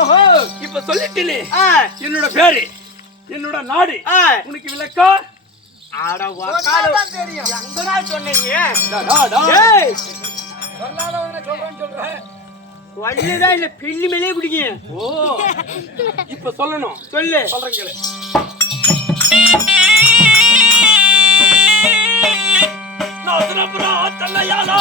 ஓஹோ இப்ப சொல்லிட்டீங்களே என்னோட பேரு என்னோட நாடு உனக்கு விளக்கா ஆட வாக்கால தெரியும் எங்கடா சொன்னீங்க டேய் சொல்லாதவன சொல்றேன் வள்ளிதா இல்ல பில்லி மேலே குடிங்க ஓ இப்ப சொல்லணும் சொல்றேன் கேளு நாதனபுரா தல்லையாலா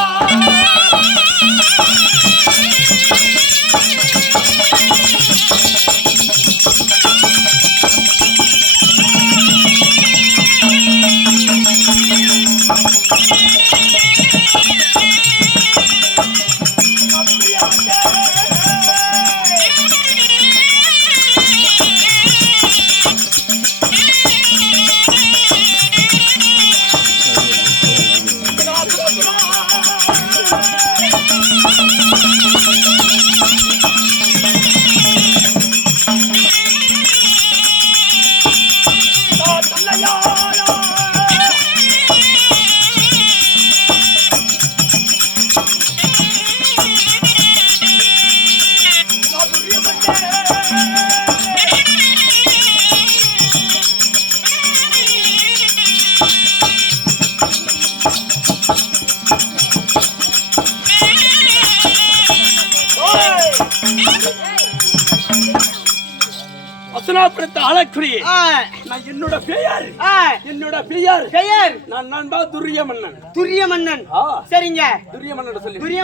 என்னோட பெயர் நான் நண்பா துரிய மன்னன் சரிங்க துரிய மன்னன் சொல்லி துரிய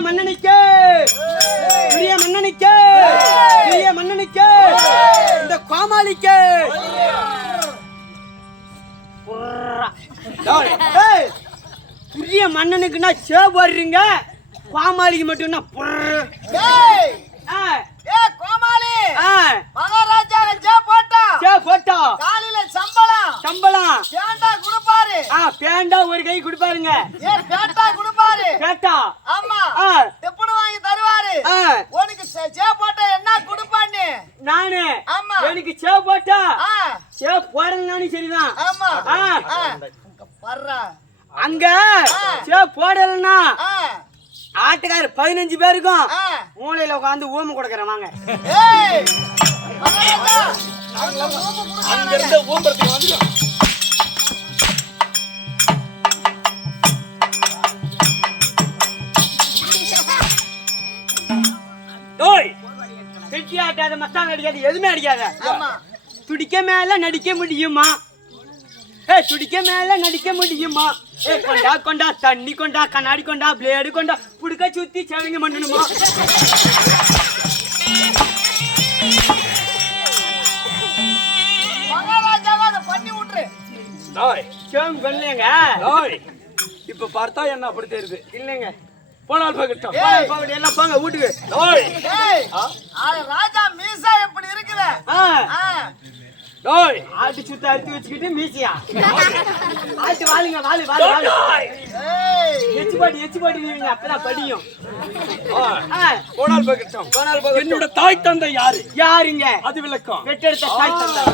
மன்னனுக்கு இந்த கோமாளிக்கு துரிய மன்னனுக்குன்னா சேவறீங்க கோமாளிக்கு மட்டும்னா கோமாளி மகாராஜா போட்டா காலையில சம்பளம் பேண்டா ஒரு கை கொடுப்பாருங்க பேட்டா ஆமா எப்படி வாங்கி தருவாரு உனக்கு போட்டா என்ன கொடுப்பான்னு நானு ஆமா எனக்கு போட்டா போடலனாலும் சரிதான் ஆமா வர்றா அங்க போடலன்னா ஆட்டுக்காரு 15 பேருக்கும் மூளையில உட்காந்து ஊம கொடுக்கறேன் வாங்க அங்க இருந்த ஊம்பறதுக்கு வந்துடும் வெட்டி ஆட்டாத மத்தாங்க அடிக்காது எதுவுமே அடிக்காத துடிக்க மேல நடிக்க முடியுமா துடிக்க மேல நடிக்க முடியுமா கொண்டா தண்ணி கொண்டா கண்ணாடி கொண்டா பிளேடு கொண்டா புடுக்க சுத்தி சேவைங்க பண்ணணுமா பண்ணி விட்டுரு இப்ப பார்த்தா என்ன அப்படி தெரியுது இல்லைங்க போனால் போகட்டும் எல்லாம் போங்க வீட்டுக்கு ராஜா மீசா எப்படி இருக்குத ஆட்டு சுத்த அறுத்து வச்சுக்கிட்டு மீசியா ஆட்டு வாழுங்க வாழு எச்சு பாடி நீங்க அப்பதான் படியும் போனால் போகட்டும் என்னோட தாய் தந்தை யாருங்க அது விளக்கம் பெற்றெடுத்த தாய் தந்தை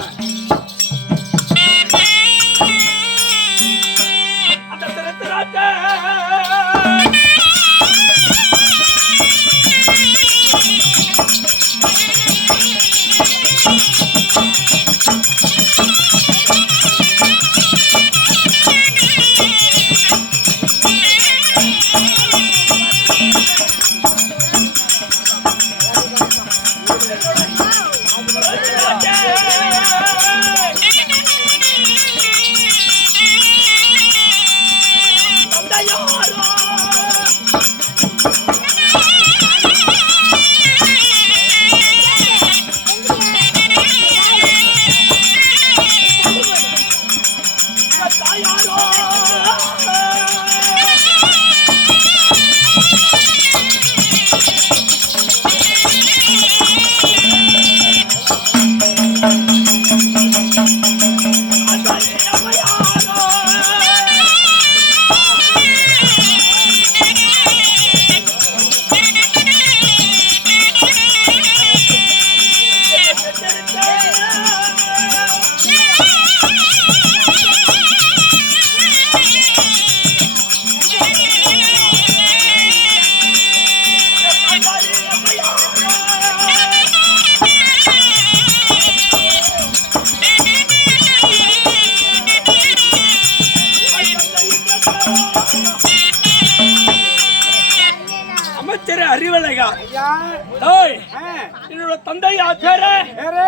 என்னோட தந்தையார் பேரு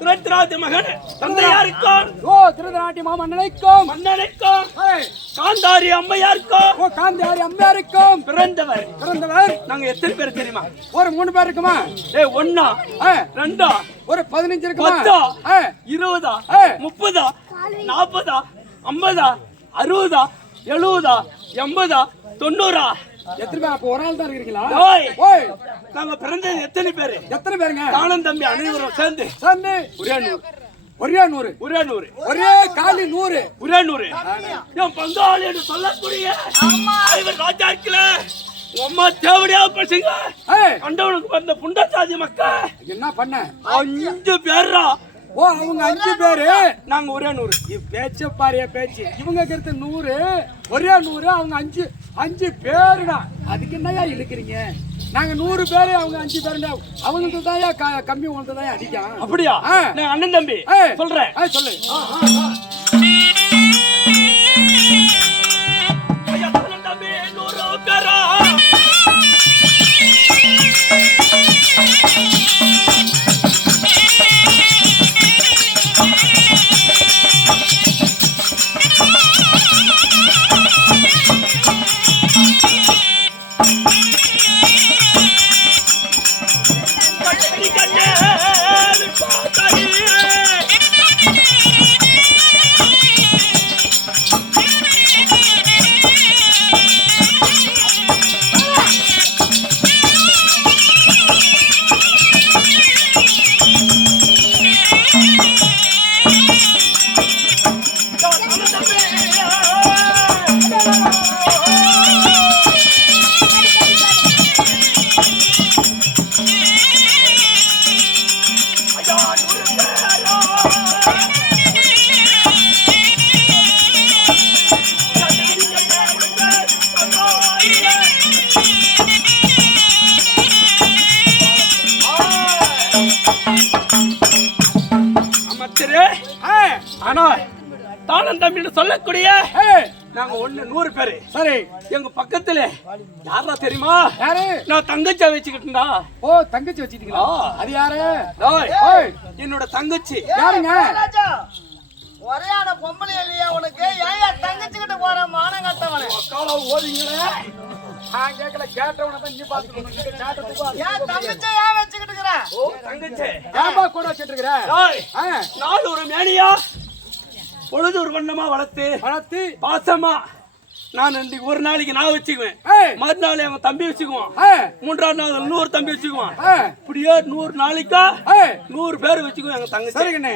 திருத்தராஜ மகன். தந்தையாருக்கும் திருதராட்டி மாமன்னனுக்கும் மன்னனுக்கும் காந்தாரி அம்மையாருக்கும் காந்தாரி அம்மையாருக்கும் பிறந்தவர் நாங்க எத்தனை பேர் தெரியுமா? ஒரு 3 பேர் இருக்குமா? ஒன்னா 2 ஒரு 15 இருக்குமா? 10 20 30 40 50 60 70 80 90. எத்தனை பேர்? அப்ப ஒரு ஆள் தான் இருக்கீங்களா? நாங்க பிறந்தது எத்தனை பேரு? எத்தனை பேருங்க? தானம் தம்பி அனைவரும் சேர்ந்து ஒரே 100 ஒரே காலி 100 ஒரே 100 என் பங்காளி என்று சொல்லக்கூடிய ராஜா இருக்கல அம்மா தேவடியா பசங்க கண்டவனுக்கு வந்த புண்டசாதி மக்கள் என்ன பண்ண? 5 பேரா. அவங்க 5 பேரு, நாங்க ஒரே 100. பேச்ச பாரு பேச்சு. இவங்க இருக்கிறது 100 ஒரே 100. அவங்க 5 பேருடா. அதுக்கு என்னையா இழுக்கிறீங்க? நாங்க 100 பேரு, அவங்க 5 பேருடா. அவங்களுக்கு தான் கம்மி, உங்களுக்கு தான் அதிகம். அப்படியா? நான் அண்ணன் தம்பி சொல்றேன். சொல்லு. அண்ணன் தம்பி 100 பேரா. ஆனா தானம் தம்பின்னு சொல்லக்கூடிய நாங்க 100 பேரு. சரி, எங்க பக்கத்துல யாரா தெரியுமா? யாரு? நான் தங்கச்சியா வச்சுக்கிட்டா. தங்கச்சி வச்சுட்டீங்களா? அது யாரு? என்னோட தங்கச்சி. யாருங்க? ஒரேயான பொம்பளை இல்லையா உனக்கு? ஏன் தங்கச்சி கிட்ட போற மானம் கட்டவனே? கால ஓதிங்களே. நான் கேக்கல, கேட்டவன தான் நீ பாத்துக்கணும். ஏன் தங்கச்சி ஏன் வச்சுக்கிட்டு இருக்கற? தங்கச்சி ஏன்பா கூட வச்சிட்டு இருக்கற? நாலு ஒரு மேனியா பொழுது ஒரு வண்ணமா வளர்த்து பாசமா நான் இன்னைக்கு ஒரு நாளைக்கு நான் வச்சுக்குவேன். மறுநாள் எங்க தம்பி வச்சுக்குவான். 3ஆவது நாள் 100 தம்பி வச்சுக்குவான். இப்படியே 100 நாளைக்கா 100 பேர் வச்சுக்குவோம் எங்க தங்கச்சி. சரிங்கண்ணே.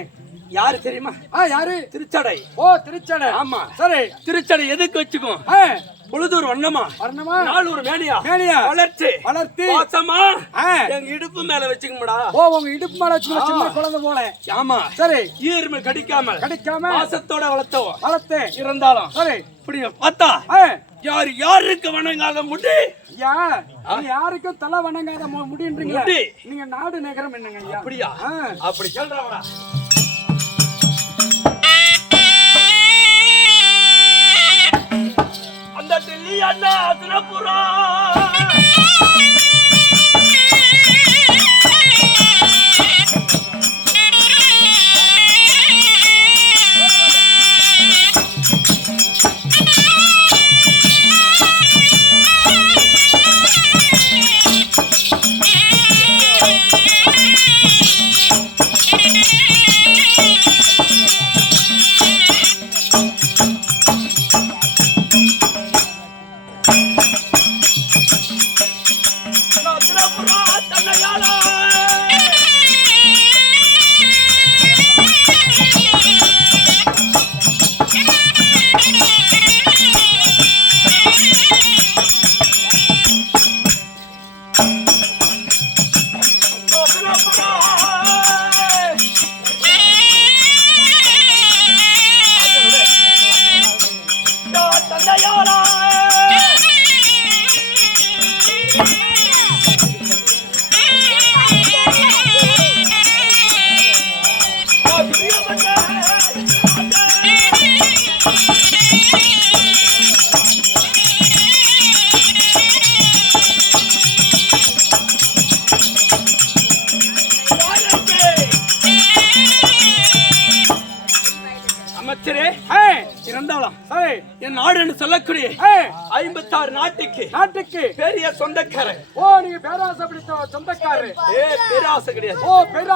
யாரு தெரியுமா? யாரு? திருச்சடை. திருச்சடை. ஆமா. சரி, திருச்சடை எதுக்கு வச்சுக்குவோம்? பொழுது ஒரு வண்ணமா நாலு ஒரு மேனியா வளர்ச்சி பாசமா எங்க இடுப்பு மேல வச்சுக்கோடா. உங்க இடுப்பு மேல வச்சுக்கோ, சின்ன குழந்தை போல. ஆமா. சரி, ஈர்மை கடிக்காம பாசத்தோட வளர்த்தேன் இருந்தாலும். சரி, இப்படி பார்த்தா யாருக்கு வணங்காத முடி, யாருக்கும் தலை வணங்காத முடின்றீங்களா? நீங்க நாடு நகரம் என்னங்க? அப்படியா? அப்படி சொல்றவடா. அந்த டெல்லி அண்ணா அதிரபுரா இருந்தாலும் சரி என் நாடு என்று சொல்லக்கூடிய ஏய் 56 நாட்டுக்கு நாட்டுக்கு பெரிய சொந்தக்காரன். ஓ நீங்க பேராசை பிடித்த சொந்தக்காரரு. பேராசை கிடையாது. ஓ பெரிய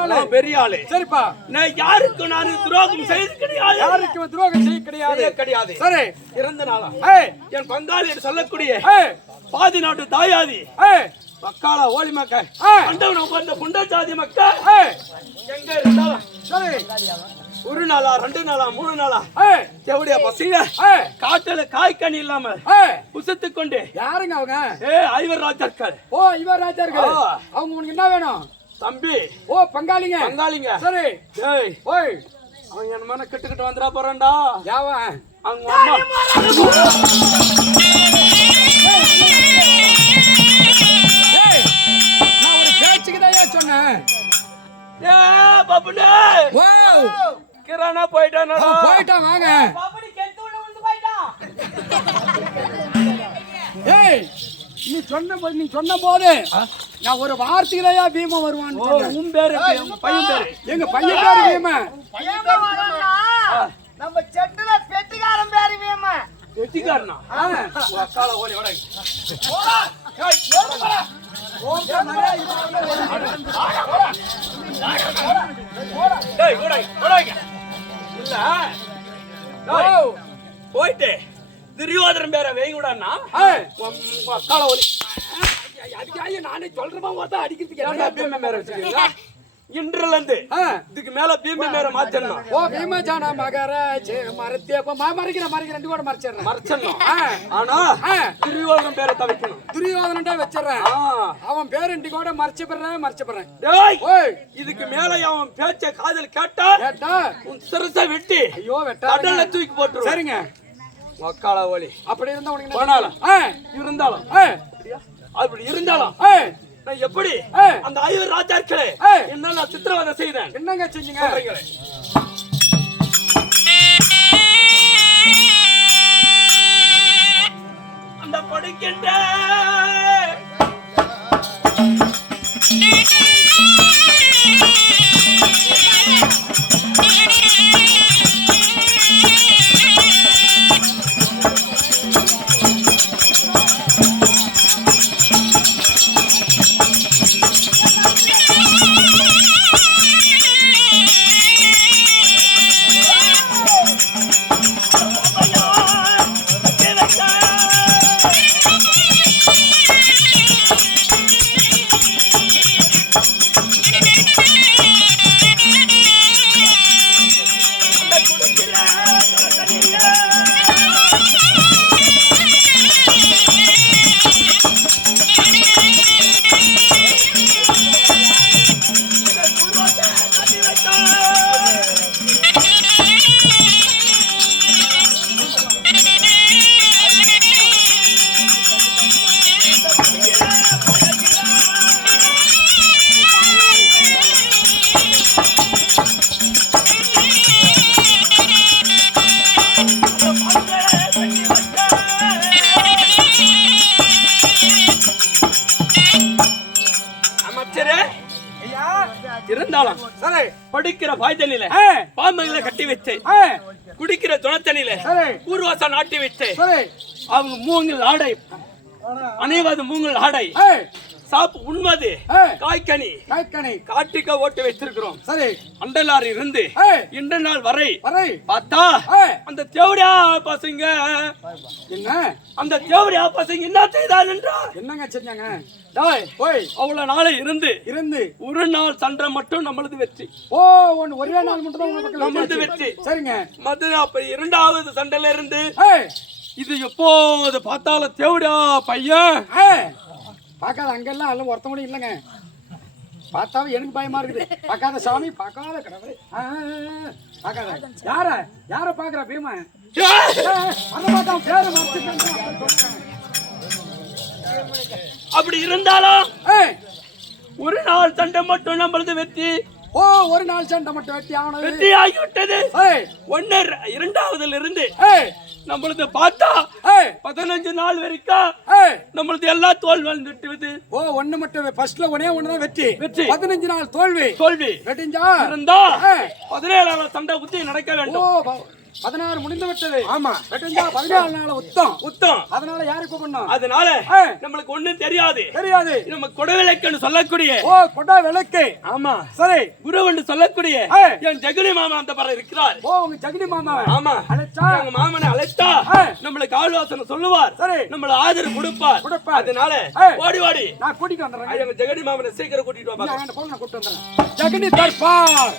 ஆளு நான் பெரிய ஆளு. சரிப்பா. நான் யாருக்கும் நான் துரோகம் செய்து கிடையாது. யாருக்கும் துரோகம் செய்ய கிடையாது. சரி இறந்த நாளா ஏய் என் பங்காளி என்று சொல்லக்கூடிய ஏய் பாதி நாட்டு தாயாதி ஏய் மக்காளா ஓலி மக்கள் அண்டவன உட்கார்ந்த புண்ட ஜாதி மக்கள் ஏய் எங்க இருந்தாலும் சரி ஒரு நாளா 2 நாளா 3 நாளா ஏய் தேவடியா பசங்க ஏய் காட்டுல காய்கனி இல்லாம ஏய் புசத்து கொண்டு யாருங்க அவங்க? ஐவர் ராஜாக்கள். ஓ இவர் ராஜார்கள். அவங்க உனக்கு என்ன வேணும்? தம்பி ஓ பங்காளிங்க. சரி ஏய் ஓய் அவன் என் மன கிட்ட வந்துடா போறான்டா. யாவன் அவங்க அம்மா நான் ஒரு பேச்சுக்கு தான் சொன்னேன். பாப்புனே வாவ் கிரானா போயிட்டானடா. போயிட்டான் வாங்க. பாப்படி கெத்து உள்ள வந்து போய்டா. ஏய் நீ சொன்ன போது நான் ஒரு வார்த்தையிலயா பீம வருவான்னு சொன்னேன். உன் பேரு பையன் பேரு எங்க பையன் பேரு பீம. பையன் வரணும்னா நம்ம செட்டுல பெட்டிக்காரன் பேரு வேமா. வெட்டிக்காரனா? அக்கால ஓடி ஓட. டேய் ஓடாங்க. இல்ல. டேய் போயிட்டு துரியோதனன் பேரை வெயிங்கடான்னா அக்கால ஓடி. அதுக்காக நானே சொல்றமா ஒருத்தன் அடிக்கிறதுக்கு ஏன்டா பீம மேல வச்சிருக்கீங்க? இன்றுல இருந்து இதுக்கு மேல பீம மேல மாத்தணும். ஓ பீம ஜானா மகராஜ் மரத்தேப்ப மறைக்கிறேன் 2 கூட மறைச்சிடுறேன். மறைச்சணும். ஆனா துரியோதனன் பேரை தவிக்கணும். துரியோதனன்டா வச்சிடுறேன். அவன் பேர் 2 கூட மறைச்சிடுறேன். டேய் ஓய் இதுக்கு மேல அவன் பேச்ச காதல் கேட்டா உன் சிரசை வெட்டி ஐயோ வெட்டா கடல்ல தூக்கி போட்டுரு. சரிங்க மக்காள ஓலி. அப்படி இருந்தா உனக்கு போனாலும் இருந்தாலும் அப்படி இருந்தாலும் நான் எப்படி அந்த 5 ராஜாக்களே என்ன நான் சித்திரவதை செய்தேன். என்னங்க செஞ்சீங்க? அந்த படிக்கின்ற இருந்தாலும் படிக்கிற பாய்தனில பாம்புகளை கட்டி வச்சு குடிக்கிற துணத்தனில ஊர்வாசா நாட்டி வச்சு அவங்க மூங்கில் ஆடை அனைவது மூங்கில் ஆடை சாப்பு உண்மது காய்கனி காட்டிக்க ஓட்டு வச்சிருக்கிறோம். சரி அண்டலாரி இருந்து இன்ற நாள் வரை பார்த்தா அந்த தேவடியா பசங்க என்ன செய்தான் என்றால் என்னங்க செஞ்சாங்க? அவ்வளவு நாளை இருந்து ஒரு நாள் சண்டை மட்டும் நம்மளது வெற்றி. ஓ ஒரே நாள் மட்டும் தான் நம்மளது வெற்றி. சரிங்க. மது அப்ப 2வது சண்டையில இருந்து இது எப்போது பார்த்தாலும் தேவடியா பையன் பார்க்காத அங்கெல்லாம் எல்லாம் ஒருத்த முடியும் இல்லைங்க. பார்த்தாவே எனக்கு பயமா இருக்குது. பார்க்காத சாமி பார்க்காத கடவுளே பார்க்காத யார பாக்குற பீமா பேரு அப்படி இருந்தாலும் ஒரு நாள் சண்டை மட்டும் நம்மளது வெற்றி. ஓ ஒரு நாள் சண்டை மட்டும் வெற்றி ஆகிவிட்டது. 2வதுல இருந்து நம்மளது பார்த்தா 15 நாள் வரைக்கும் நம்மளது எல்லா தோல்வி வந்துட்டு. ஓ ஒண்ணு மட்டும் ஃபர்ஸ்ட்ல ஒண்ணுதான் வெற்றி 15 நாள் தோல்வி வெட்டிஞ்சா இருந்தா 17ஆவது சண்டை புத்தி நடக்க வேண்டும். 16 முடிந்து விட்டது. ஆமா. வெட்டஞ்சா 14 நாள் உத்தம். உத்தம். அதனால யாரை கூப்பிடணும்? அதனால நம்மளுக்கு ஒண்ணும் தெரியாது. தெரியாது. நம்ம குடவிளக்குன்னு சொல்லக்கூடிய கொடா விளக்கு. ஆமா சரி. குருவன்னு சொல்லக்கூடிய என் ஜெகனி மாமா அந்த பரம் இருக்கிறார். உங்க ஜெகனி மாமா. ஆமா. அழைச்சா எங்க மாமனை அழைத்தா நம்மளுக்கு ஆலோசனை சொல்லுவார். சரி. நம்மள ஆதரவு கொடுப்பார். அதனால ஓடி வாடி. நான் கூட்டிட்டு வந்துறேன். எங்க ஜெகனி மாமனை சீக்கிரம் கூட்டிட்டு வா. நான் கூட்டிட்டு வந்துறேன். ஜெகனி தர்பார்.